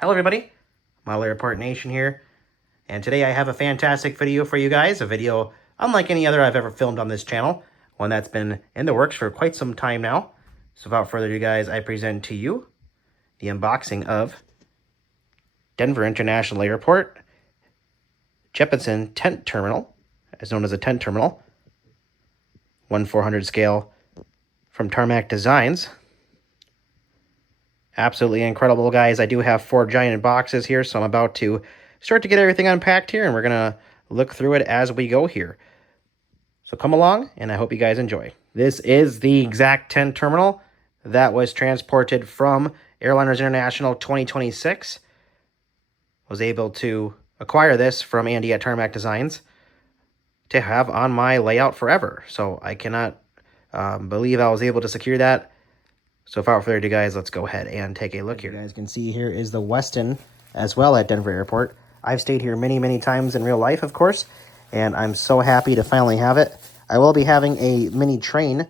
Hello everybody, Model Airport Nation here, and today I have a fantastic video for you guys, a video unlike any other I've ever filmed on this channel, one that's been in the works for quite some time now. So without further ado guys, I present to you the unboxing of Denver International Airport Jeppesen Tent Terminal, as known as a tent terminal, 1/400 scale from Tarmac Designs. Absolutely incredible, guys. I do have 4 giant boxes here, so I'm about to start to get everything unpacked here, and we're going to look through it as we go here. So come along, and I hope you guys enjoy. This is the exact tent terminal that was transported from Airliners International 2026. Was able to acquire this from Andy at Tarmac Designs to have on my layout forever. So I cannot believe I was able to secure that. So without further ado, guys, let's go ahead and take a look here. You guys can see here is the Westin as well at Denver Airport. I've stayed here many, many times in real life, of course, and I'm so happy to finally have it. I will be having a mini train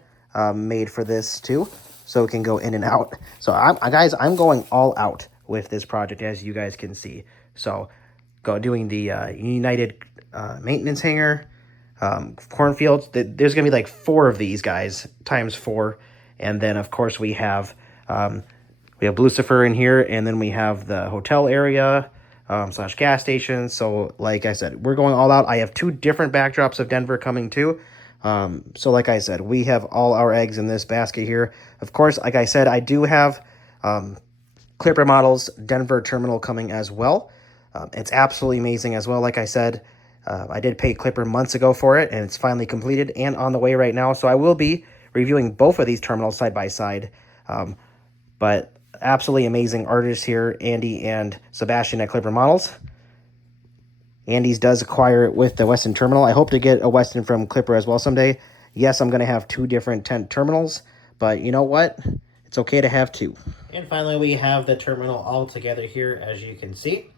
made for this too, so it can go in and out. So, guys, I'm going all out with this project, as you guys can see. So, doing the United maintenance hangar, cornfields. There's going to be like 4 of these guys, times 4. And then, of course, we have Lucifer in here, and then we have the hotel area / gas station. So, like I said, we're going all out. I have 2 different backdrops of Denver coming too. So, like I said, we have all our eggs in this basket here. Of course, like I said, I do have Clipper Models Denver terminal coming as well. It's absolutely amazing as well. Like I said, I did pay Clipper months ago for it, and it's finally completed and on the way right now. So I will be reviewing both of these terminals side by side. But absolutely amazing artists here, Andy and Sebastian at Clipper Models. Andy's does acquire it with the Westin terminal. I hope to get a Westin from Clipper as well someday. Yes, I'm going to have 2 different tent terminals, but you know what? It's okay to have 2. And finally, we have the terminal all together here, as you can see.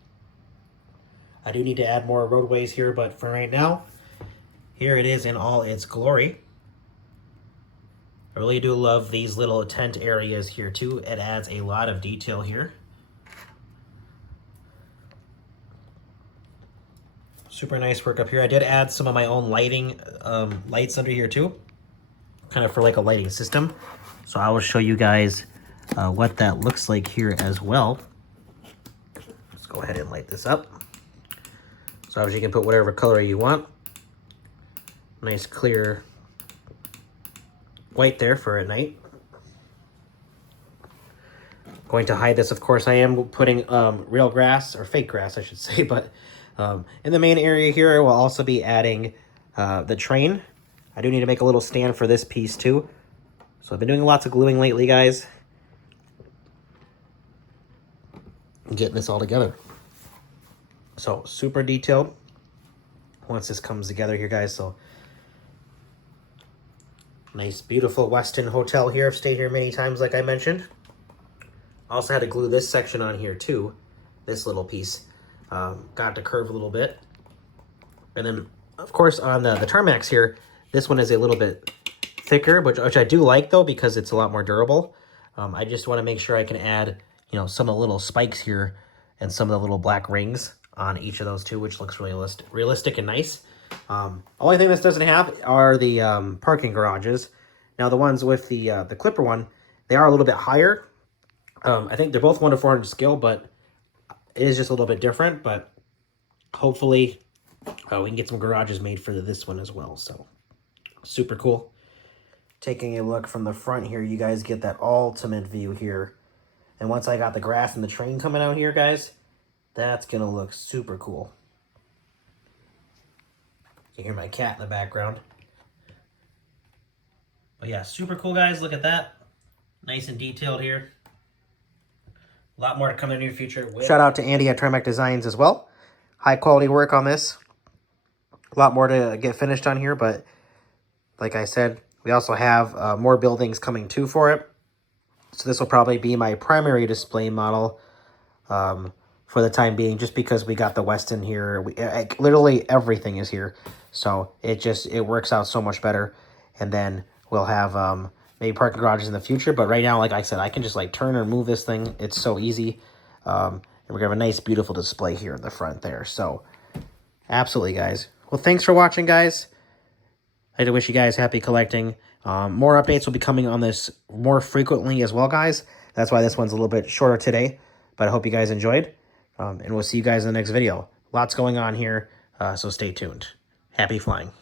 I do need to add more roadways here, but for right now, here it is in all its glory. I really do love these little tent areas here too. It adds a lot of detail here. Super nice work up here. I did add some of my own lighting lights under here too, kind of for like a lighting system. So I will show you guys what that looks like here as well. Let's go ahead and light this up. So obviously you can put whatever color you want. Nice clear white there for at night. Going to hide this, of course. I am putting real grass, or fake grass I should say, but in the main area here I will also be adding the train. I do need to make a little stand for this piece too. So I've been doing lots of gluing lately, guys. Getting this all together. So super detailed once this comes together here, guys. So nice, beautiful Westin hotel here. I've stayed here many times, like I mentioned. Also had to glue this section on here too. This little piece got to curve a little bit. And then, of course, on the Tarmacs here, this one is a little bit thicker, which I do like though, because it's a lot more durable. I just want to make sure I can add, you know, some of the little spikes here and some of the little black rings on each of those too, which looks really realistic and nice. Only thing this doesn't have are the parking garages. Now the ones with the Clipper one, they are a little bit higher. I think they're both 1/400 scale, but it is just a little bit different. But hopefully we can get some garages made for this one as well. So super cool. Taking a look from the front here, you guys get that ultimate view here. And once I got the grass and the train coming out here, guys, that's gonna look super cool. You hear my cat in the background. But yeah, super cool, guys. Look at that. Nice and detailed here. A lot more to come in the near future. Shout out to Andy at Tarmac Designs as well. High quality work on this. A lot more to get finished on here, but like I said, we also have more buildings coming too for it. So this will probably be my primary display model for the time being, just because we got the Westin here. Literally everything is here. So it works out so much better. And then we'll have maybe parking garages in the future. But right now, like I said, I can just like turn or move this thing. It's so easy. And we're going to have a nice, beautiful display here in the front there. So, absolutely, guys. Well, thanks for watching, guys. I'd like to wish you guys happy collecting. More updates will be coming on this more frequently as well, guys. That's why this one's a little bit shorter today. But I hope you guys enjoyed. And we'll see you guys in the next video. Lots going on here, so stay tuned. Happy flying.